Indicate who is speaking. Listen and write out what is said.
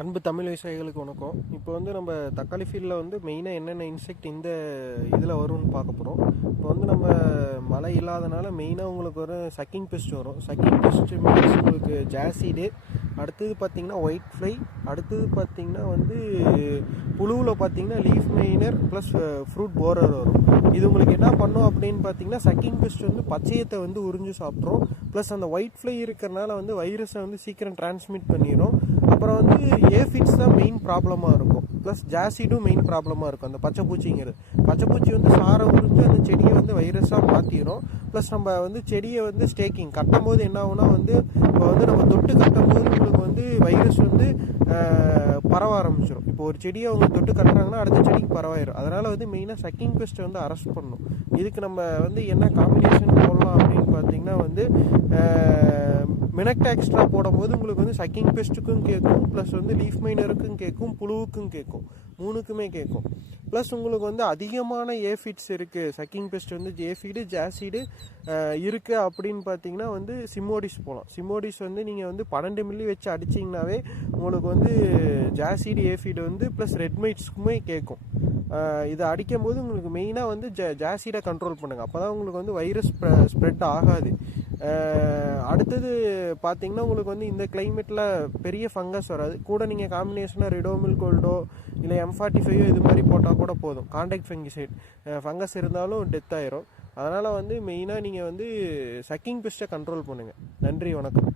Speaker 1: அன்பு தமிழ் விவசாயிகளுக்கு வணக்கம். இப்போ வந்து நம்ம தக்காளி ஃபீல்டில் வந்து மெயினாக என்னென்ன இன்செக்ட் இந்த இதில் வரும்னு பார்க்க போகிறோம் இப்போ வந்து நம்ம மழை இல்லாதனால மெயினாக உங்களுக்கு ஒரு சக்கிங் பெஸ்ட் வரும். சக்கிங் பெஸ்ட் மீன்ஸ் உங்களுக்கு ஜாசிடு அடுத்தது பார்த்திங்கன்னா ஒயிட் ஃப்ளை அடுத்தது பார்த்தீங்கன்னா வந்து புழுவில் பார்த்தீங்கன்னா leaf miner plus fruit borer வரும். இது உங்களுக்கு என்ன பண்ணும் அப்படின்னு பார்த்தீங்கன்னா சக்கிங் பெஸ்ட் வந்து பச்சையத்தை வந்து உறிஞ்சு சாப்பிட்றோம் ப்ளஸ் அந்த ஒயிட் ஃப்ளை இருக்கிறனால வந்து வைரஸை வந்து சீக்கிரம் டிரான்ஸ்மிட் பண்ணிடும் ஏஃபிட்ஸ் தான் மெயின் ப்ராப்ளமாக இருக்கும். ப்ளஸ் ஜாசிடும் மெயின் ப்ராப்ளமாக இருக்கும். அந்த பச்சை பூச்சிங்கிறது. பச்சை பூச்சி வந்து சாரை உறிஞ்சு அந்த செடியை வந்து வைரஸாக மாற்றிடும் ப்ளஸ் நம்ம வந்து செடியை வந்து ஸ்டேக்கிங் கட்டும் போது என்ன ஆகுனா வந்து இப்போ வந்து நம்ம தொட்டு கட்டும் போது உங்களுக்கு வந்து வைரஸ் வந்து பரவ ஆரம்பிச்சிடும் இப்போ ஒரு செடியை அவங்க தொட்டு கட்டுறாங்கன்னா அடுத்த செடிக்கு பரவாயிடும் அதனால் வந்து மெயினாக சக்கிங் பெஸ்ட்டை வந்து அரெஸ்ட் பண்ணணும். இதுக்கு நம்ம வந்து என்ன காம்பினேஷன் போடலாம் அப்படின்னு பார்த்தீங்கன்னா வந்து மினக்டா எக்ஸ்ட்ரா போடும்போது உங்களுக்கு வந்து சக்கிங் பெஸ்ட்டுக்கும் கேட்கும் ப்ளஸ் வந்து லீஃப் மைனருக்கும் கேட்கும் புழுவுக்கும் கேட்கும் மூணுக்குமே கேட்கும் ப்ளஸ் உங்களுக்கு வந்து அதிகமான ஏஃபிட்ஸ் இருக்குது சக்கிங் பெஸ்ட் வந்து ஏஃபிடு ஜாசிடு இருக்குது அப்படின்னு பார்த்தீங்கன்னா வந்து சிமோடிஸ் போகலாம் சிமோடிஸ் வந்து நீங்கள் வந்து பன்னெண்டு மில்லி வச்சு அடிச்சிங்கனாவே உங்களுக்கு வந்து ஜாசிடு ஏஃபிடு வந்து ப்ளஸ் ரெட்மைட்ஸ்க்குமே கேட்கும் இதை அடிக்கும் போது உங்களுக்கு மெயினாக வந்து ஜ ஜாசிடை கண்ட்ரோல் பண்ணுங்கள் அப்போ தான் உங்களுக்கு வந்து வைரஸ் ஸ்ப்ரெட் ஆகாது. அடுத்தது பார்த்தீங்கன்னா உங்களுக்கு வந்து இந்த கிளைமேட்டில் பெரிய ஃபங்கஸ் வராது. கூட நீங்கள் காம்பினேஷனாக ரிடோமில் கோல்டோ இல்லை எம் ஃபார்ட்டி ஃபைவோ இது மாதிரி போட்டால் கூட போதும். கான்டாக்ட் ஃபெங்கிசைட் ஃபங்கஸ் இருந்தாலும் டெத் ஆயிரும். அதனால் வந்து மெயினாக நீங்கள் வந்து சக்கிங் பெஸ்ட்டை கண்ட்ரோல் பண்ணுங்கள் நன்றி வணக்கம்.